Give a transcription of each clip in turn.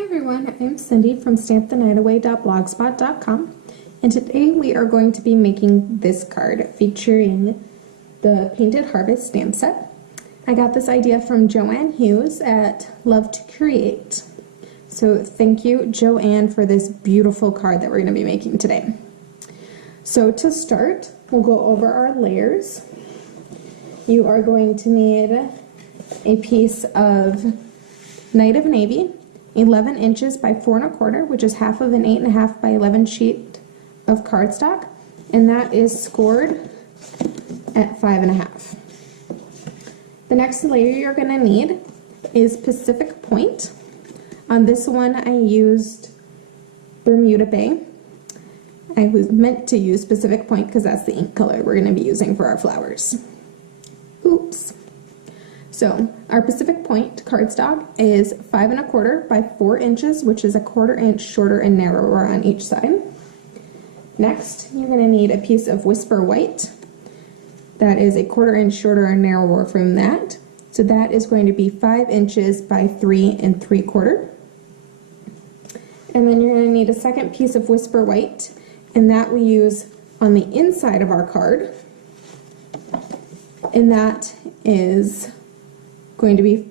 Hi everyone, I'm Cindy from stampthenightaway.blogspot.com, and today we are going to be making this card featuring the Painted Harvest stamp set. I got this idea from Joanne Hughes at Love to Create. So thank you, Joanne, for this beautiful card that we're going to be making today. So to start, we'll go over our layers. You are going to need a piece of Night of Navy, 11 inches by 4 1/4, which is half of an 8 1/2 by 11 sheet of cardstock, and that is scored at 5 1/2. The next layer you're going to need is Pacific Point. On this one I used Bermuda Bay. I was meant to use Pacific Point because that's the ink color we're going to be using for our flowers. Oops. So our Pacific Point cardstock is 5 1/4 by 4 inches, which is a 1/4 inch shorter and narrower on each side. Next, you're going to need a piece of Whisper White. That is a 1/4 inch shorter and narrower from that. So that is going to be 5 inches by 3 3/4. And then you're going to need a second piece of Whisper White, and that we use on the inside of our card. And that is going to be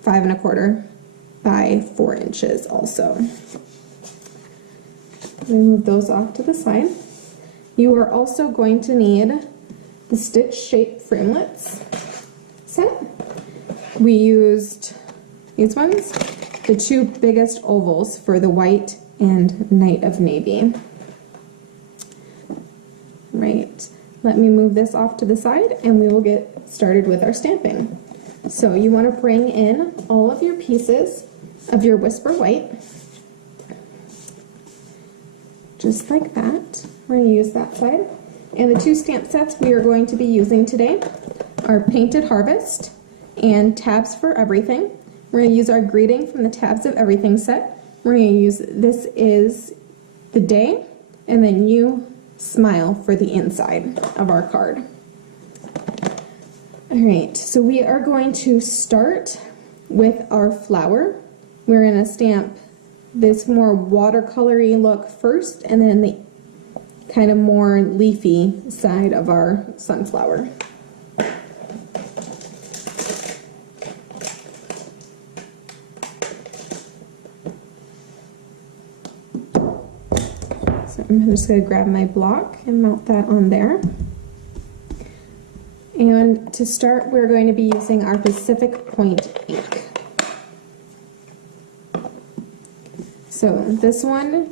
5 1/4 by 4 inches also. Move those off to the side. You are also going to need the stitch shape framelits set. We used these ones, the two biggest ovals for the white and Night of Navy. Right, let me move this off to the side and we will get started with our stamping. So you want to bring in all of your pieces of your Whisper White, just like that. We're going to use that side. And the two stamp sets we are going to be using today are Painted Harvest and Tabs for Everything. We're going to use our greeting from the Tabs of Everything set. We're going to use This Is the Day, and then You Smile for the inside of our card. Alright, so we are going to start with our flower. We're going to stamp this more watercolory look first, and then the kind of more leafy side of our sunflower. So I'm just going to grab my block and mount that on there. And to start, we're going to be using our Pacific Point ink. So this one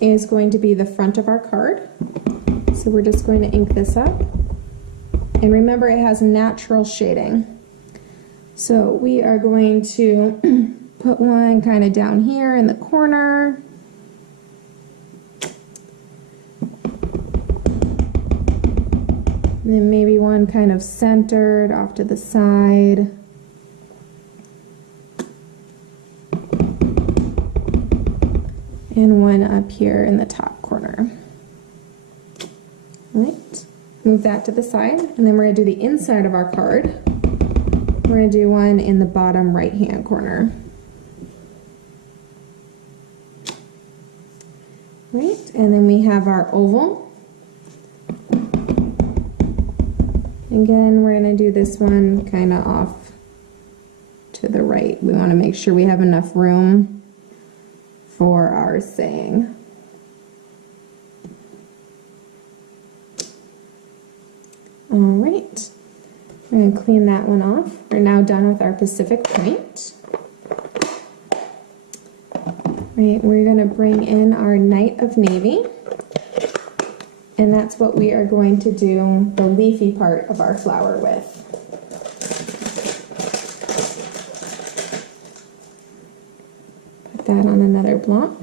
is going to be the front of our card. So we're just going to ink this up. And remember, it has natural shading. So we are going to put one kind of down here in the corner. And then maybe one kind of centered off to the side. And one up here in the top corner. All right, move that to the side, and then we're going to do the inside of our card. We're going to do one in the bottom right-hand corner. Right, and then we have our oval. Again, we're going to do this one kind of off to the right. We want to make sure we have enough room for our saying. All right, we're going to clean that one off. We're now done with our Pacific Point. Right, we're going to bring in our Night of Navy. And that's what we are going to do the leafy part of our flower with. Put that on another block.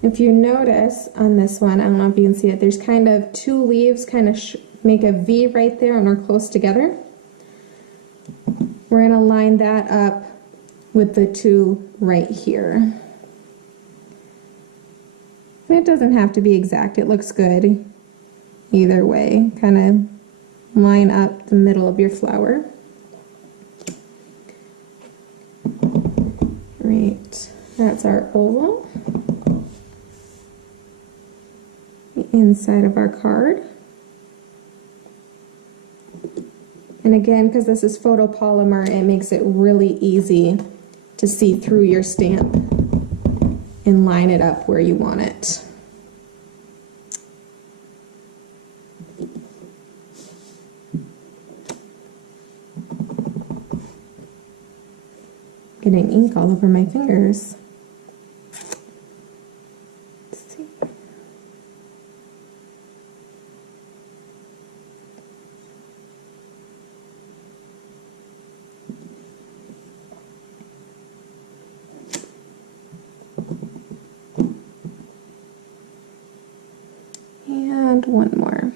If you notice on this one, I don't know if you can see it, there's kind of two leaves kind of make a V right there and are close together. We're going to line that up with the two right here. It doesn't have to be exact, it looks good either way. Kind of line up the middle of your flower. Great. That's our oval. The inside of our card. And again, because this is photopolymer, it makes it really easy to see through your stamp and line it up where you want it. Getting ink all over my fingers. Let's see. And one more.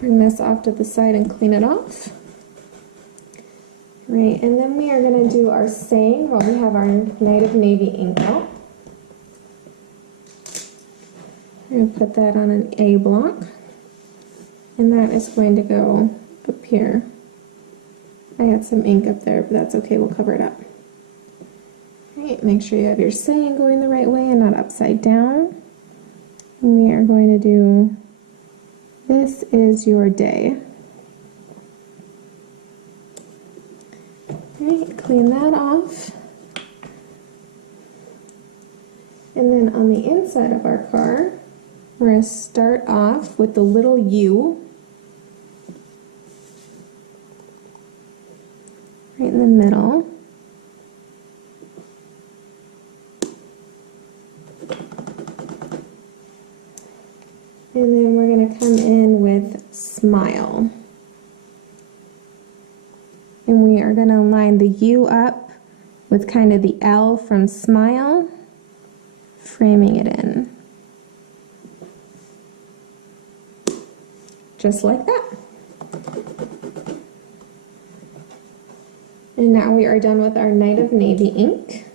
Bring this off to the side and clean it off. Right, and then we are going to do our saying while we have our Night of Navy ink out. We're going to put that on an A block, and that is going to go up here. I had some ink up there, but that's okay, we'll cover it up. Right, make sure you have your saying going the right way and not upside down. And we are going to do "This is your day." Right, clean that off. And then on the inside of our card, we're going to start off with the little U right in the middle. And then we're going to come in with smile. And we are going to line the U up with kind of the L from smile, framing it in. Just like that. And now we are done with our Night of Navy ink.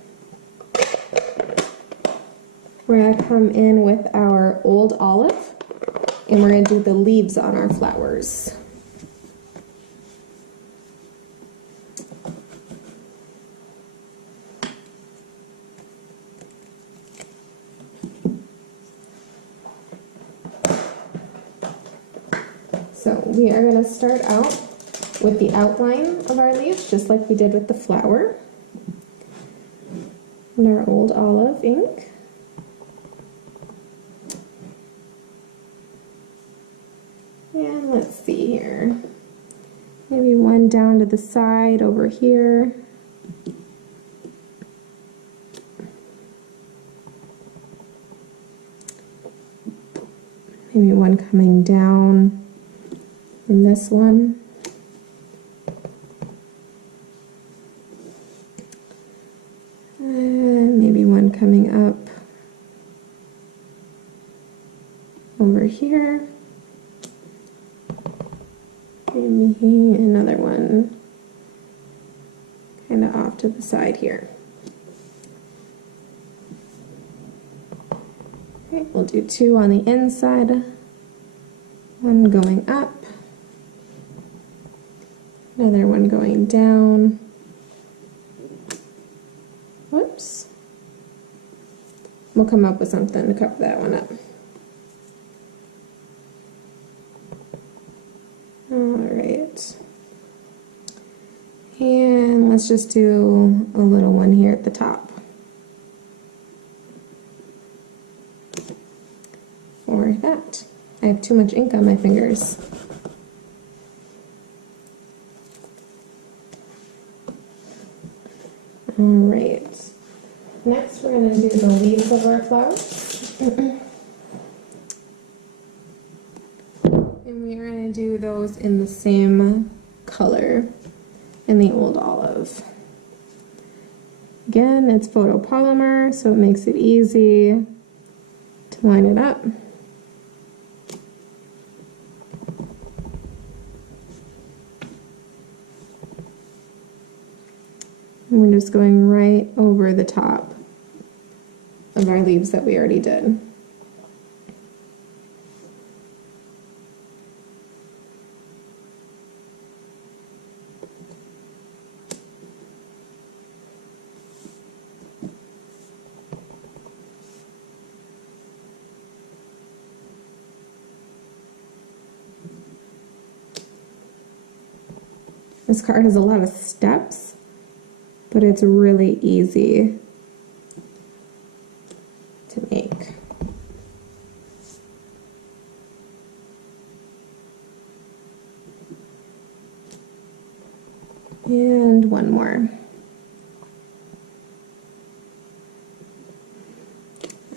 We're going to come in with our Old Olive. And we're going to do the leaves on our flowers. So we are going to start out with the outline of our leaves, just like we did with the flower. And our Old Olive ink. And let's see here, maybe one down to the side over here. Maybe one coming down from this one. And maybe one coming up over here. Maybe another one kind of off to the side here. Okay, we'll do two on the inside, one going up, another one going down. Whoops. We'll come up with something to cover that one up. Alright, and let's just do a little one here at the top. Or that. I have too much ink on my fingers. Alright, next we're going to do the leaves of our flowers. And we are going to do those in the same color in the Old Olive. Again, it's photopolymer, so it makes it easy to line it up. And we're just going right over the top of our leaves that we already did. This card has a lot of steps, but it's really easy to make. And one more.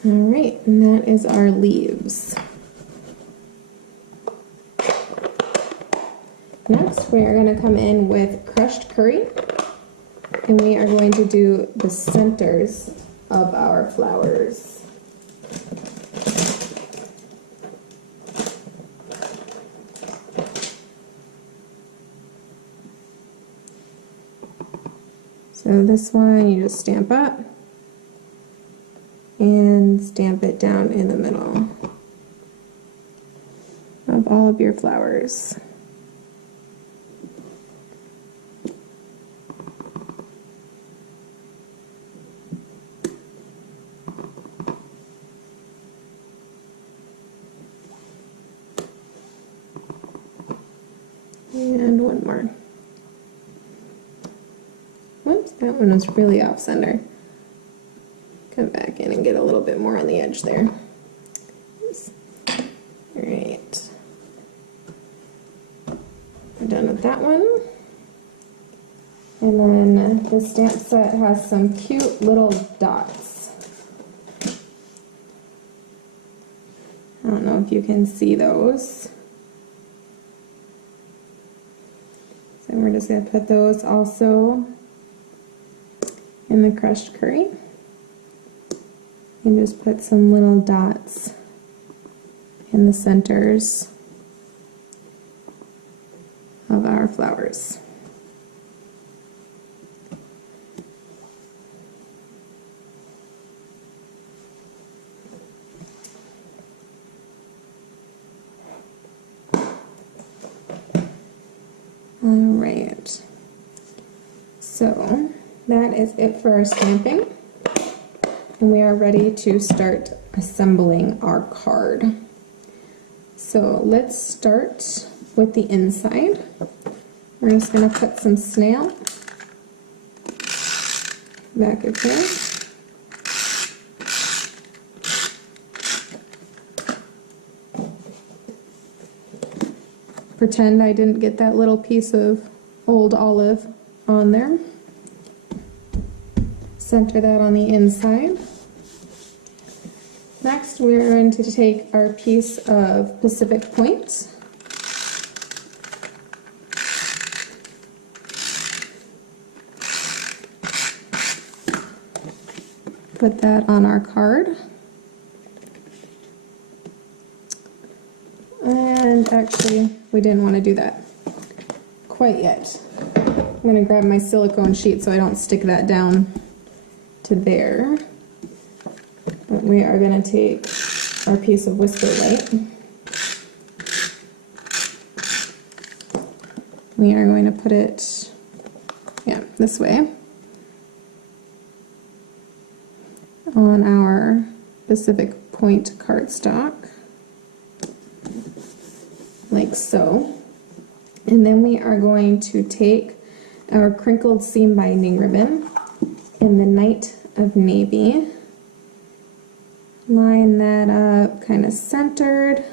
All right, and that is our leaves. Next, we are going to come in with crushed curry, and we are going to do the centers of our flowers. So this one, you just stamp up and stamp it down in the middle of all of your flowers. And one more. Whoops, that one was really off center. Come back in and get a little bit more on the edge there. Alright. We're done with that one. And then the stamp set has some cute little dots. I don't know if you can see those. So we're just going to put those also in the crushed curry. And just put some little dots in the centers of our flowers. All right, so that is it for our stamping. And we are ready to start assembling our card. So let's start with the inside. We're just going to put some snail back of here. Pretend I didn't get that little piece of old olive on there. Center that on the inside. Next, we're going to take our piece of Pacific Point. Put that on our card. And actually, we didn't want to do that quite yet. I'm going to grab my silicone sheet so I don't stick that down to there. But we are going to take our piece of Whisper White. We are going to put it, this way on our Pacific Point cardstock, like so. And then we are going to take our crinkled seam binding ribbon in the Night of Navy. Line that up kind of centered,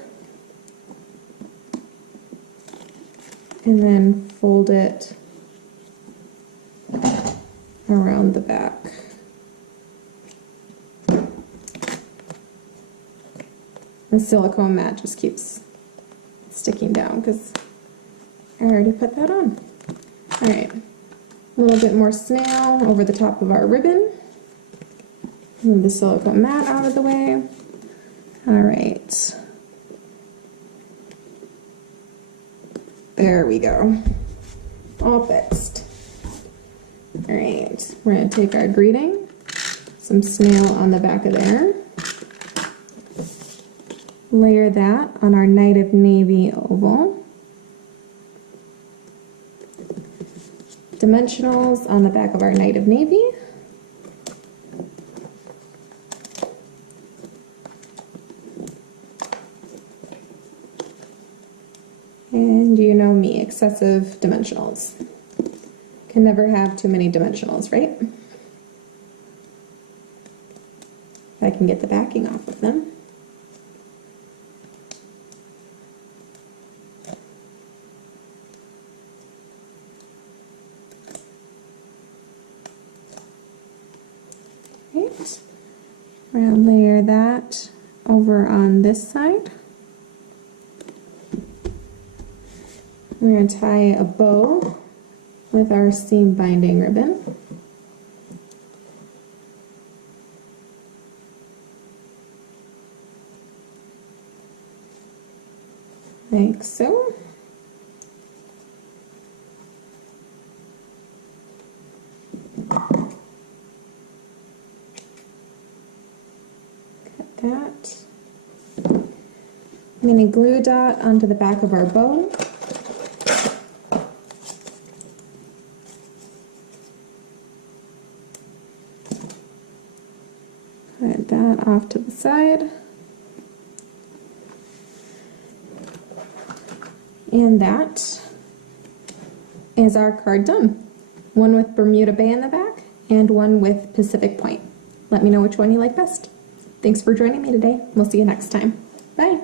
and then fold it around the back. The silicone mat just keeps sticking down because I already put that on. All right, a little bit more snail over the top of our ribbon. Move the silicone mat out of the way. All right. There we go. All fixed. All right, we're going to take our greeting, some snail on the back of there. Layer that on our Night of Navy oval. Dimensionals on the back of our Night of Navy. And you know me, excessive dimensionals. Can never have too many dimensionals, right? If I can get the backing off of them. Right. We're going to layer that over on this side. We're going to tie a bow with our seam binding ribbon. Like so. Cut that. Mini glue dot onto the back of our bow. Put that off to the side. And that is our card done. One with Bermuda Bay in the back and one with Pacific Point. Let me know which one you like best. Thanks for joining me today. We'll see you next time. Bye.